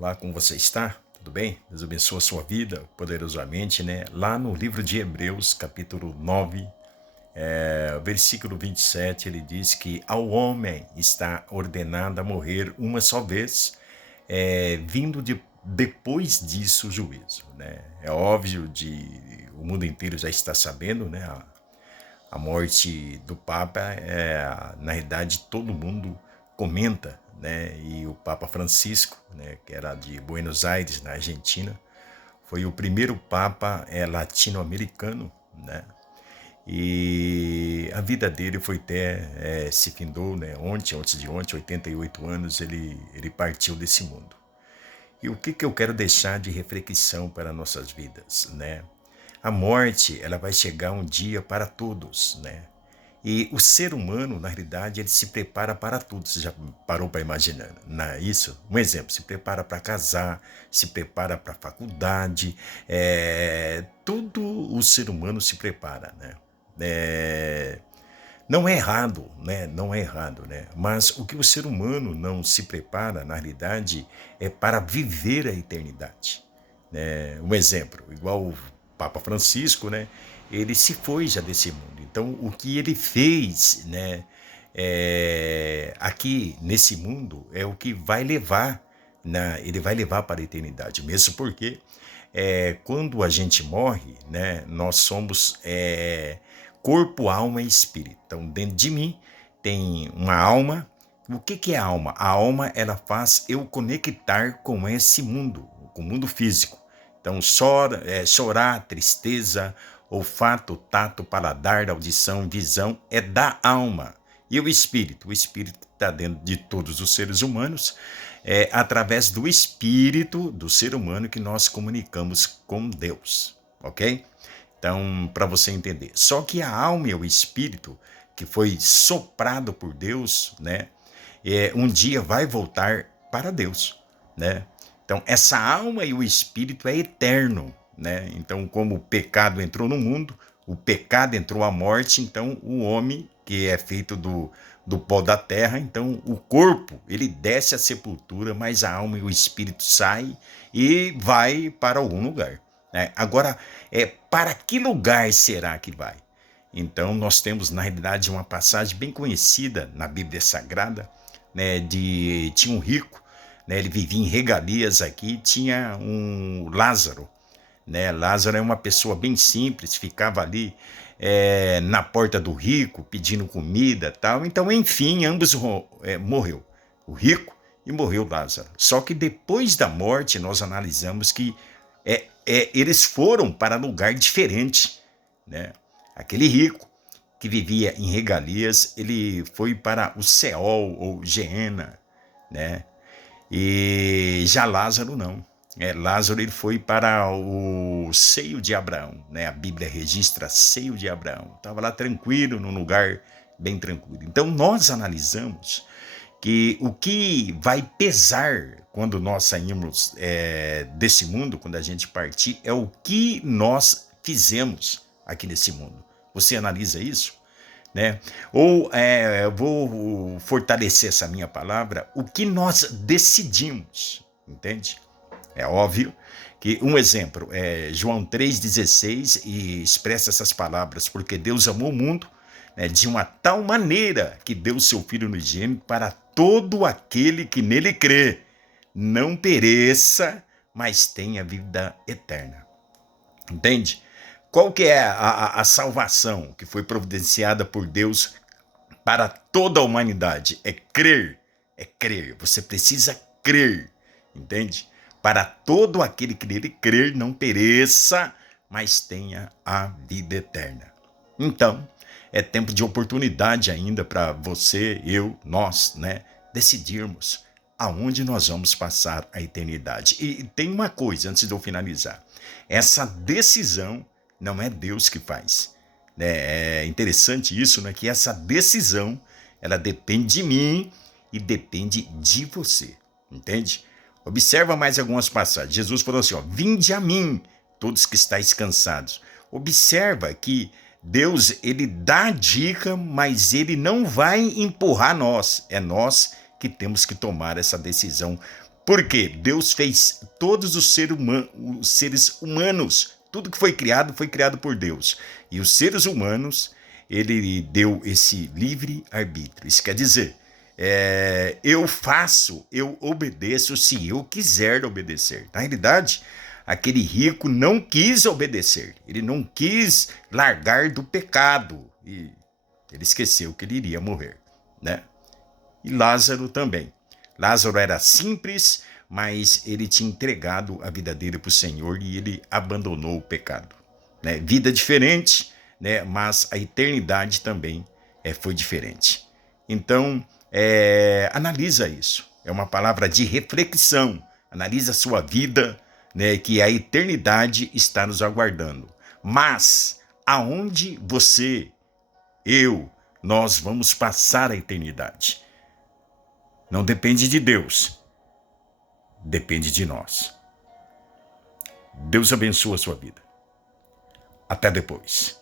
Olá, como você está? Tudo bem? Deus abençoe a sua vida poderosamente, né? Lá no livro de Hebreus, capítulo 9, versículo 27, ele diz que ao homem está ordenado a morrer uma só vez, depois disso o juízo, né? É óbvio, o mundo inteiro já está sabendo, né? A morte do Papa, na realidade, todo mundo comenta, né? E o Papa Francisco, né, que era de Buenos Aires, na Argentina, foi o primeiro Papa latino-americano, né? E a vida dele foi até, se findou, né? Antes de ontem, 88 anos, ele partiu desse mundo. E o que eu quero deixar de reflexão para nossas vidas, né? A morte, ela vai chegar um dia para todos, né? E o ser humano, na realidade, ele se prepara para tudo. Você já parou para imaginar, não é isso? Um exemplo, se prepara para casar, se prepara para a faculdade, tudo o ser humano se prepara, né? É, não é errado, né? Não é errado, né? Mas o que o ser humano não se prepara, na realidade, é para viver a eternidade. Um exemplo, igual o Papa Francisco, né? Ele se foi já desse mundo. Então, o que ele fez, né? Aqui nesse mundo é o que vai levar, ele vai levar para a eternidade. Mesmo porque quando a gente morre, né? Nós somos corpo, alma e espírito. Então, dentro de mim tem uma alma. O que é a alma? A alma, ela faz eu conectar com esse mundo, com o mundo físico. Então, chorar, tristeza, olfato, tato, paladar, audição, visão, é da alma. E o espírito está dentro de todos os seres humanos, através do espírito do ser humano que nós comunicamos com Deus, ok? Então, para você entender. Só que a alma e o espírito, que foi soprado por Deus, né? Um dia vai voltar para Deus, né? Então, essa alma e o espírito é eterno, né? Então, como o pecado entrou no mundo, o pecado entrou à morte, então o homem, que é feito do pó da terra, então o corpo, ele desce à sepultura, mas a alma e o espírito saem e vai para algum lugar, né? Agora, para que lugar será que vai? Então, nós temos, na realidade, uma passagem bem conhecida na Bíblia Sagrada, né, tinha um rico, né, ele vivia em regalias aqui, tinha um Lázaro, né? Lázaro é uma pessoa bem simples, ficava ali na porta do rico, pedindo comida, tal. Então, enfim, ambos morreu, o rico e morreu Lázaro. Só que depois da morte, nós analisamos que eles foram para lugar diferente, né? Aquele rico que vivia em regalias, ele foi para o Seol ou Geena, né? E já Lázaro não. Lázaro ele foi para o seio de Abraão, né? A Bíblia registra seio de Abraão. Estava lá tranquilo, num lugar bem tranquilo. Então nós analisamos que o que vai pesar quando nós saímos desse mundo, quando a gente partir, é o que nós fizemos aqui nesse mundo. Você analisa isso? Né? Ou vou fortalecer essa minha palavra, o que nós decidimos, entende? É óbvio que um exemplo é João 3,16 e expressa essas palavras, porque Deus amou o mundo, né, de uma tal maneira que deu o seu Filho unigênito para todo aquele que nele crê, não pereça, mas tenha vida eterna. Entende? Qual que é a salvação que foi providenciada por Deus para toda a humanidade? É crer, é crer. Você precisa crer, entende? Para todo aquele que nele crer não pereça, mas tenha a vida eterna. Então, é tempo de oportunidade ainda para você, eu, nós, né, decidirmos aonde nós vamos passar a eternidade. E tem uma coisa antes de eu finalizar. Essa decisão não é Deus que faz. É interessante isso, né? Que essa decisão, ela depende de mim e depende de você, entende? Observa mais algumas passagens. Jesus falou assim, ó, vinde a mim, todos que estáis cansados. Observa que Deus, ele dá a dica, mas ele não vai empurrar nós. É nós que temos que tomar essa decisão Por quê? Deus fez todos os seres humanos. Tudo que foi criado por Deus. E os seres humanos, ele deu esse livre arbítrio. Isso quer dizer, eu obedeço se eu quiser obedecer. Na realidade, aquele rico não quis obedecer. Ele não quis largar do pecado. E ele esqueceu que ele iria morrer, né? E Lázaro também. Lázaro era simples, mas ele tinha entregado a vida dele para o Senhor e ele abandonou o pecado, né? Vida diferente, né? Mas a eternidade também foi diferente. Então, analisa isso. É uma palavra de reflexão. Analisa a sua vida, né? Que a eternidade está nos aguardando. Mas aonde você, nós vamos passar a eternidade? Não depende de Deus, depende de nós. Deus abençoe a sua vida. Até depois.